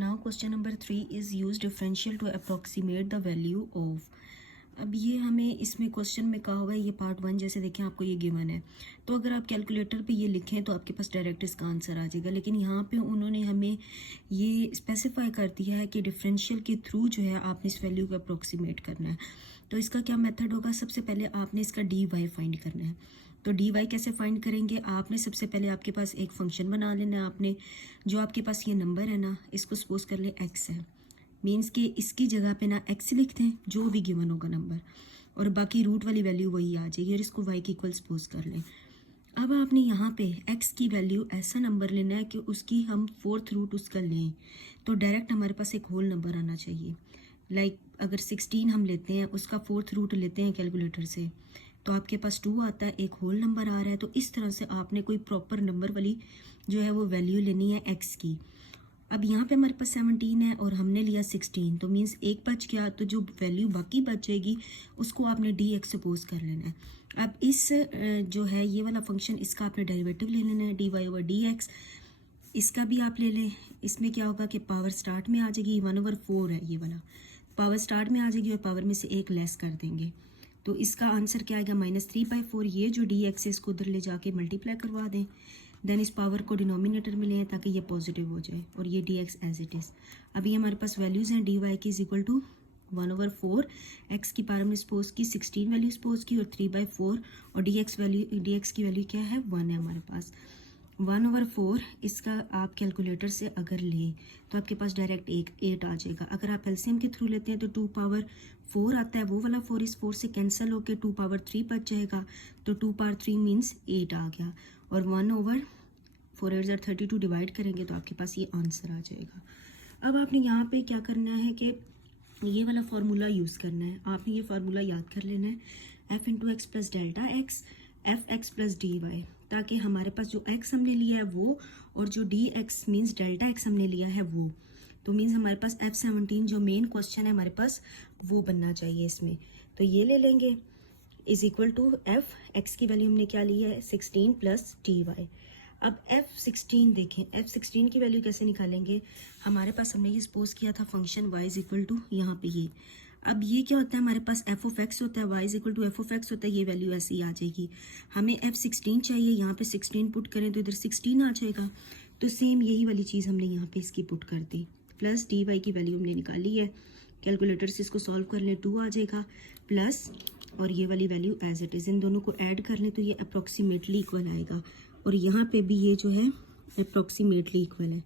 Now question number 3 is use differential to approximate the value of. अब ये हमें इसमें क्वेश्चन में कहा हुआ है, ये पार्ट 1 जैसे देखें आपको ये गिवन है, तो अगर आप कैलकुलेटर पे ये लिखें तो आपके पास डायरेक्ट इसका आंसर आ जाएगा। लेकिन यहाँ पे उन्होंने हमें ये स्पेसिफाई कर दिया है कि डिफरेंशियल के थ्रू जो है आपने इस वैल्यू को अप्रोक्सीमेट करना है। तो इसका क्या मेथड होगा, सबसे पहले आपने इसका डी वाई फाइंड करना है। तो डी वाई कैसे फाइंड करेंगे, आपने सबसे पहले आपके पास एक फंक्शन बना लेना है। आपने जो आपके पास ये नंबर है ना, इसको सपोज कर ले एक्स है, मीन्स कि इसकी जगह पे ना एक्स लिख दें जो भी गिवन होगा नंबर, और बाकी रूट वाली वैल्यू वही आ जाएगी, और इसको वाई की इक्वल सपोज कर लें। अब आपने यहाँ पे एक्स की वैल्यू ऐसा नंबर लेना है कि उसकी हम फोर्थ रूट उसका लें, तो डायरेक्ट हमारे पास एक होल नंबर आना चाहिए। लाइक अगर 16 हम लेते हैं, उसका फोर्थ रूट लेते हैं कैलकुलेटर से, तो आपके पास 2 आता है, एक होल नंबर आ रहा है। तो इस तरह से आपने कोई प्रॉपर नंबर वाली जो है वो वैल्यू लेनी है एक्स की। अब यहाँ पे हमारे पास 17 है और हमने लिया 16, तो मीन्स एक बच गया, तो जो वैल्यू बाकी बच जाएगी उसको आपने डी एक्स सपोज कर लेना है। अब इस जो है ये वाला फंक्शन, इसका आपने डेरिवेटिव ले लेना है, d y over d x. इसका भी आप ले लें। इसमें क्या होगा कि पावर स्टार्ट में आ जाएगी, 1/4 है ये वाला, पावर स्टार्ट में आ जाएगी और पावर में से एक लेस कर देंगे, तो इसका आंसर क्या आएगा -3/4। ये जो डी एक्स है इसको उधर ले जाके मल्टीप्लाई करवा दें, देन इस पावर को डिनोमिनेटर में लें ताकि ये पॉजिटिव हो जाए, और ये d x as it is. अभी हमारे पास वैल्यूज़ हैं, डी वाई की इज इक्वल टू 1/4, एक्स की पावर में सपोज की 16 वैल्यू सपोज की, और 3/4, और डी एक्स की वैल्यू क्या है 1 है हमारे पास। 1/4 इसका आप कैलकुलेटर से अगर लें तो आपके पास डायरेक्ट 8 आ जाएगा। अगर आप एलसीएम के थ्रू लेते हैं तो 2/4 आता है, वो वाला 4 इस 4 से कैंसिल होकर 2/3 बच जाएगा, तो 2/3 मीन्स 8 आ गया, और 1/4 8 32 डिवाइड करेंगे तो आपके पास ये आंसर आ जाएगा। अब आपने यहाँ पे क्या करना है कि ये वाला फार्मूला यूज़ करना है। आपने ये फार्मूला याद कर लेना है, f into x plus delta x f x plus d y, ताकि हमारे पास जो एक्स हमने लिया है वो, और जो D x means delta x हमने लिया है वो, तो मीन्स हमारे पास F17 जो मेन क्वेश्चन है हमारे पास वो बनना चाहिए इसमें। तो ये ले लेंगे is equal to f x की वैल्यू हमने क्या ली है 16 प्लस डी वाई। अब F16 देखें, F16 की वैल्यू कैसे निकालेंगे, हमारे पास हमने ये सपोज किया था function y is equal to यहाँ पे ये। अब ये क्या होता है, हमारे पास एफ ऑफ एक्स होता है, y is equal to f of x होता है, ये वैल्यू ऐसी ही आ जाएगी। हमें F16 चाहिए, यहाँ पे 16 पुट करें तो इधर 16 आ जाएगा, तो सेम यही वाली चीज़ हमने यहाँ पे इसकी पुट कर दी, प्लस डी वाई की वैल्यू हमने निकाली है, कैलकुलेटर से इसको सॉल्व कर लें 2 आ जाएगा, प्लस और ये वाली वैल्यू एज इट इज़, इन दोनों को ऐड कर लें तो ये अप्रॉक्सीमेटली इक्वल आएगा, और यहाँ पे भी ये जो है अप्रॉक्सीमेटली इक्वल है।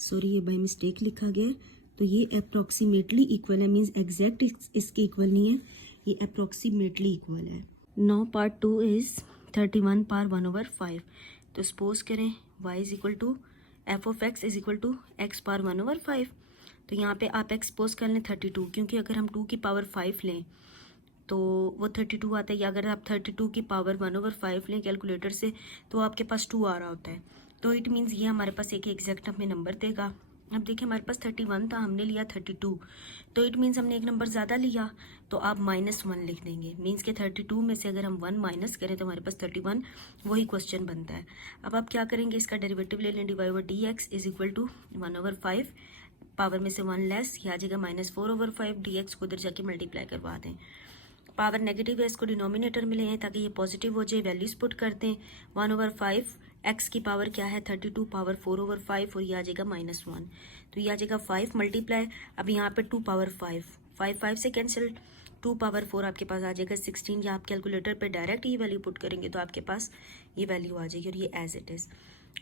सॉरी ये बाय मिस्टेक लिखा गया है, तो ये अप्रॉक्सीमेटली इक्वल है, मीन्स एग्जैक्ट इसके इक्वल नहीं है, ये अप्रॉक्सीमेटली इक्वल है। Now part 2 is 31 power 1/5। तो सपोज करें y is equal to f of x is equal to x power 1/5। तो यहाँ पे आप एक्स सपोज कर लें 32, क्योंकि अगर हम 2 की पावर 5 लें तो वो 32 आता है, या अगर आप 32 की पावर 1/5 लें कैलकुलेटर से तो आपके पास 2 आ रहा होता है, तो इट मीन्स ये हमारे पास एक एग्जैक्ट हमें नंबर देगा। अब देखिए हमारे पास 31 था, हमने लिया 32, तो इट मीन्स हमने एक नंबर ज़्यादा लिया, तो आप -1 लिख देंगे, मीन्स के 32 में से अगर हम 1 माइनस करें तो हमारे पास 31 वही क्वेश्चन बनता है। अब आप क्या करेंगे, इसका डेरिवेटिव ले लें, d y over d x is equal to 1/5, power में से 1 लेस, यह आ जाएगा -4/5, डी एक्स को उधर जाके मल्टीप्लाई करवा दें, पावर नेगेटिव है इसको डिनोमिनेटर में लें ताकि ये पॉजिटिव हो जाए, वैल्यूज पुट करते हैं, 1/5 एक्स की पावर क्या है 32 पावर 4/5, और ये आ जाएगा -1, तो ये आ जाएगा 5 मल्टीप्लाई, अब यहाँ पे 2 पावर 5 से कैंसिल, 2 पावर 4 आपके पास आ जाएगा 16, या आप कैलकुलेटर पे डायरेक्ट ये वैल्यू पुट करेंगे तो आपके पास ये वैल्यू आ जाएगी, और ये as it is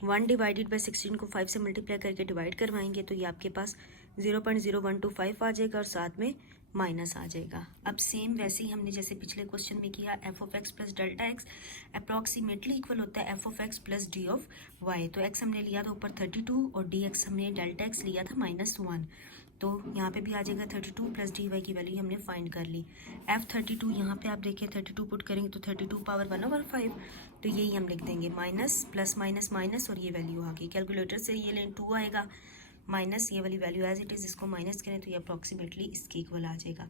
1 divided by 16 को 5 से मल्टीप्लाई करके डिवाइड करवाएंगे तो ये आपके पास 0.0125 आ जाएगा, और साथ में माइनस आ जाएगा। अब सेम वैसे ही हमने जैसे पिछले क्वेश्चन में किया, f of x plus delta x approximately equal होता है f of x plus d of y. तो एक्स हमने लिया था ऊपर 32 और डी एक्स हमने डेल्टा एक्स लिया था -1, तो यहाँ पे भी आ जाएगा 32 प्लस डी वाई की वैल्यू हमने फाइंड कर ली। F32 यहाँ पे आप देखिए 32 पुट करेंगे तो 32 पावर 1/5, तो यही हम लिख देंगे, माइनस प्लस माइनस माइनस, और ये वैल्यू आ गई, कैलकुलेटर से ये लें 2 आएगा, माइनस ये वाली वैल्यू एज इट इज़, इसको माइनस करें तो ये अप्रॉक्सीमेटली इसके इक्वल आ जाएगा।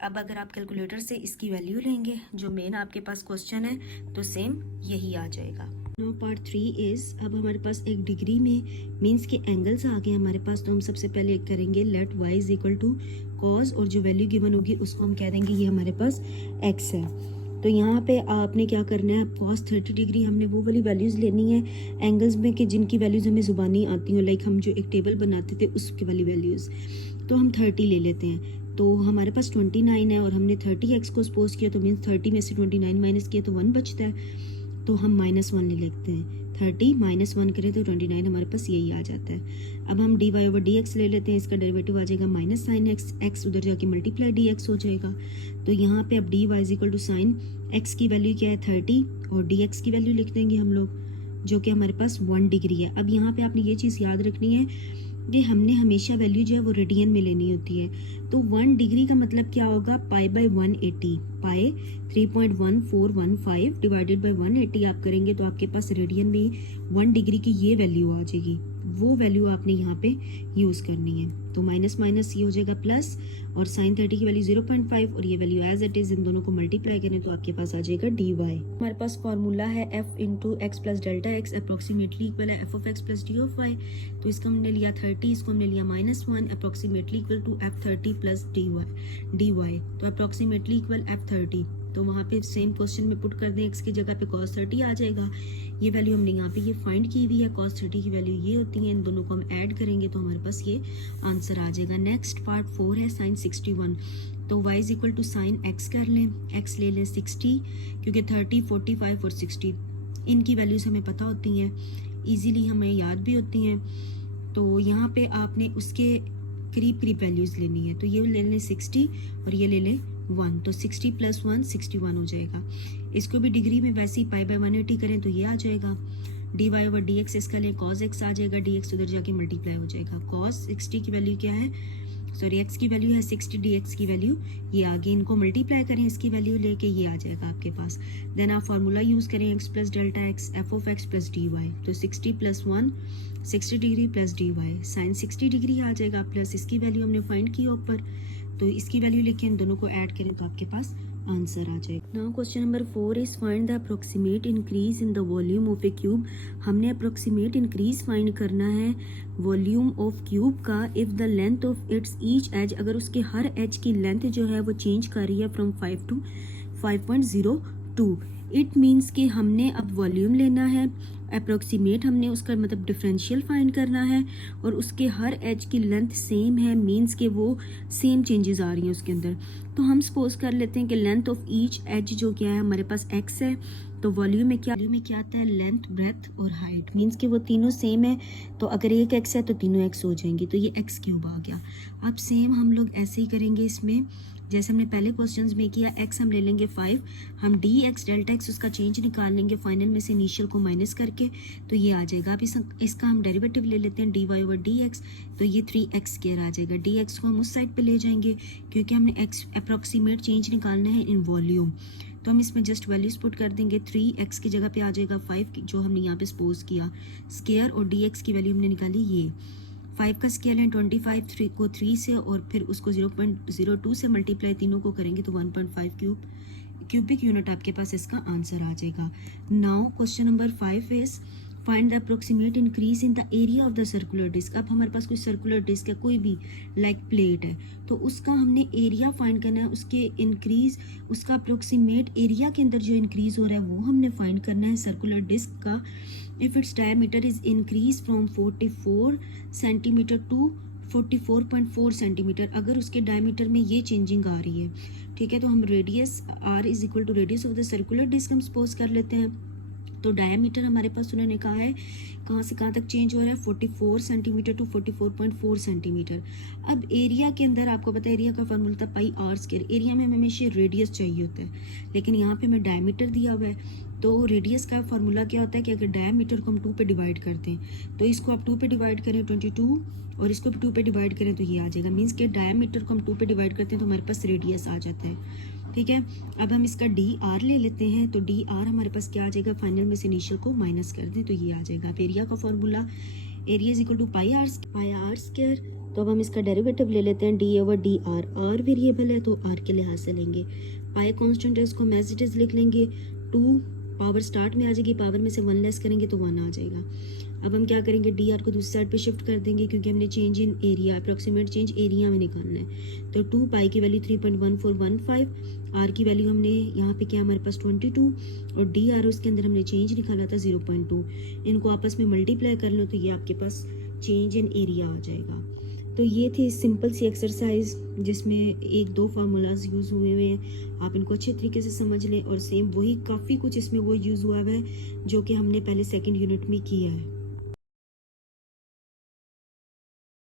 अब अगर आप कैलकुलेटर से इसकी वैल्यू लेंगे जो मेन आपके पास क्वेश्चन है तो सेम यही आ जाएगा। नो पार्ट 3 इज़, अब हमारे पास एक डिग्री में मीन्स के एंगल्स आ गए हमारे पास। तो हम सबसे पहले करेंगे let y is equal to cos, और जो वैल्यू गिवन होगी उसको हम कह देंगे ये हमारे पास x है। तो यहाँ पे आपने क्या करना है, cos 30 डिग्री हमने वो वाली वैल्यूज़ लेनी है एंगल्स में कि जिनकी वैल्यूज़ हमें ज़ुबानी आती हो, लाइक हम जो एक टेबल बनाते थे उसकी वाली वैल्यूज़। तो हम 30 ले लेते हैं, तो हमारे पास 29 है और हमने 30x को सपोज किया, तो मीन्स 30 में से 29 माइनस किया तो 1 बचता है, तो हम -1 ले लेते हैं। 30 -1 करें तो 29 हमारे पास यही आ जाता है। अब हम dy/dx ले लेते हैं, इसका डेरिवेटिव आ जाएगा -sin x, x उधर जाके मल्टीप्लाई dx हो जाएगा। तो यहाँ पे अब dy is equal to sine x की वैल्यू क्या है 30 और dx की वैल्यू लिख देंगे हम लोग, जो कि हमारे पास 1 डिग्री है। अब यहाँ पे आपने ये चीज़ याद रखनी है कि हमने हमेशा वैल्यू जो है वो रेडियन में लेनी होती है। तो 1 डिग्री का मतलब क्या होगा, π/180, पाई 3.1415 डिवाइडेड बाय 180 आप करेंगे तो आपके पास रेडियन में 1 डिग्री की ये वैल्यू आ जाएगी। वो वैल्यू आपने यहाँ पे यूज़ करनी है। तो माइनस माइनस ये हो जाएगा प्लस, और साइन 30 की वैल्यू 0.5 और ये वैल्यू एज इट इज़, इन दोनों को मल्टीप्लाई करें तो आपके पास आ जाएगा dy। हमारे पास फॉर्मूला है f into x plus delta x approximately equal है f of x plus d of y। तो इसका हमने लिया 30, इसको हमने लिया -1, approximately equal to f30 plus dy। तो अप्रोक्सीमेटली इक्वल f30, तो वहाँ पे सेम क्वेश्चन में पुट कर दें, x की जगह पे cos 30 आ जाएगा। ये वैल्यू हमने यहाँ पे ये फाइंड की हुई है, cos 30 की वैल्यू ये होती है, इन दोनों को हम ऐड करेंगे तो हमारे पास ये आंसर आ जाएगा। नेक्स्ट पार्ट 4 है sin 61। तो y is equal to sine x कर लें, x ले लें 60, क्योंकि 30, 45 और 60 इनकी वैल्यूज़ हमें पता होती हैं, ईजीली हमें याद भी होती हैं। तो यहाँ पे आपने उसके करीब करीब वैल्यूज़ लेनी है, तो ये ले लें 60 और ये ले लें 1, तो 60 + 1 61 हो जाएगा। इसको भी डिग्री में वैसे ही π/180 करें तो ये आ जाएगा। dy/dx इसका लिए cos x आ जाएगा, dx उधर जाके मल्टीप्लाई हो जाएगा। cos 60 की वैल्यू क्या है, सॉरी x की वैल्यू है 60, dx की वैल्यू ये आगे, इनको मल्टीप्लाई करें इसकी वैल्यू लेके ये आ जाएगा आपके पास। देन आप फार्मूला यूज़ करें x plus delta x f of x plus dy। तो 60 + 1 60 degree plus dy, sine 60 degree आ जाएगा, प्लस इसकी वैल्यू हमने फाइंड की ऊपर, तो इसकी वैल्यू लेके इन दोनों को ऐड करें तो आपके पास आंसर आ जाएगा। Now question number 4 is find the approximate increase in the volume of a cube. हमने अप्रोक्सीमेट इंक्रीज फाइंड करना है वॉल्यूम ऑफ क्यूब का if the length of its each edge, अगर उसके हर एज की लेंथ जो है वो चेंज कर रही है फ्रॉम 5 to 5.02। इट मीन्स कि हमने अब वॉल्यूम लेना है, अप्रोक्सीमेट हमने उसका मतलब डिफरेंशियल फाइंड करना है, और उसके हर एज की लेंथ सेम है, मीन्स कि वो सेम चेंजेस आ रही हैं उसके अंदर। तो हम सपोज कर लेते हैं कि लेंथ ऑफ ईच एज जो क्या है हमारे पास x है, तो वॉल्यूम में क्या आता है, लेंथ, ब्रेथ और हाइट, मीन्स कि वो तीनों सेम है। तो अगर एक x है तो तीनों x हो जाएंगी, तो ये x³ आ गया। अब सेम हम लोग ऐसे ही करेंगे इसमें जैसे हमने पहले क्वेश्चंस में किया। x हम ले लेंगे 5, हम dx डेल्टा x उसका चेंज निकाल लेंगे फाइनल में से इनिशियल को माइनस करके, तो ये आ जाएगा। अब इसका हम डेरिवेटिव ले लेते हैं dy/dx, तो ये 3x² आ जाएगा। dx को हम उस साइड पे ले जाएंगे क्योंकि हमने x अप्रोक्सीमेट चेंज निकालना है इन वॉल्यूम, तो हम इसमें जस्ट वैल्यूज पुट कर देंगे। 3x की जगह पे आ जाएगा 5 जो हमने यहाँ पे सपोज किया स्क्वायर, और dx की वैल्यू हमने निकाली ये 5 का स्केयर है 25, 3 को 3 से और फिर उसको 0.02 से मल्टीप्लाई तीनों को करेंगे तो 1.5 क्यूबिक यूनिट आपके पास इसका आंसर आ जाएगा। Now question number 5 is find the approximate increase in the area of the circular disc. अब हमारे पास कोई सर्कुलर डिस्क है, कोई भी लाइक प्लेट है, तो उसका हमने एरिया फाइंड करना है, उसके इंक्रीज, उसका अप्रोक्सीमेट एरिया के अंदर जो इंक्रीज हो रहा है वो हमने फाइंड करना है सर्कुलर डिस्क का। If its diameter is increase from 44 centimetre to 44.4 centimetre, अगर उसके डायमीटर में ये चेंजिंग आ रही है, ठीक है, तो हम radius r is equal to radius of the circular disc हम सपोज कर लेते हैं। तो डायमीटर हमारे पास उन्होंने कहा है कहाँ से कहाँ तक चेंज हो रहा है, 44 सेंटीमीटर टू 44.4 सेंटीमीटर। अब एरिया के अंदर आपको पता है एरिया का फॉर्मूला था πr²। एरिया में हमें हमेशा रेडियस चाहिए होता है, लेकिन यहाँ पे हमें डायमीटर दिया हुआ है, तो रेडियस का फार्मूला क्या होता है कि अगर डायमीटर को हम 2 पे डिवाइड करते हैं, तो इसको आप 2 पे डिवाइड करें 22 और इसको भी 2 पे डिवाइड करें तो ये आ जाएगा। मीन्स कि डायमीटर को हम 2 पे डिवाइड करते हैं तो हमारे पास रेडियस आ जाता है, ठीक है। अब हम इसका dr ले लेते हैं, तो dr हमारे पास क्या आ जाएगा, फाइनल में से इनिशियल को माइनस कर दें तो ये आ जाएगा। अब एरिया का formula area is equal to πr²। तो अब हम इसका डेरिवेटिव ले लेते हैं d/dr। r वेरिएबल है तो r के लिहाज से लेंगे, पाई कांस्टेंट है, इसको हम एज इट इज लिख लेंगे 2 पावर स्टार्ट में आ जाएगी, पावर में से 1 लेस करेंगे तो 1 आ जाएगा। अब हम क्या करेंगे, डी आर को दूसरी साइड पे शिफ्ट कर देंगे क्योंकि हमने change in area, approximate change area में निकालना है। तो 2 पाई की वैल्यू 3.1415, आर की वैल्यू हमने यहाँ पे क्या हमारे पास 22 और डी आर उसके अंदर हमने चेंज निकाला था 0.2। इनको आपस में मल्टीप्लाई कर लो तो ये आपके पास चेंज इन एरिया आ जाएगा। तो ये थी सिंपल सी एक्सरसाइज जिसमें 1-2 फार्मूलाज यूज़ हुए हुए हैं, आप इनको अच्छे तरीके से समझ लें। और सेम वही काफ़ी कुछ इसमें वो यूज़ हुआ है जो कि हमने पहले सेकंड यूनिट में किया है।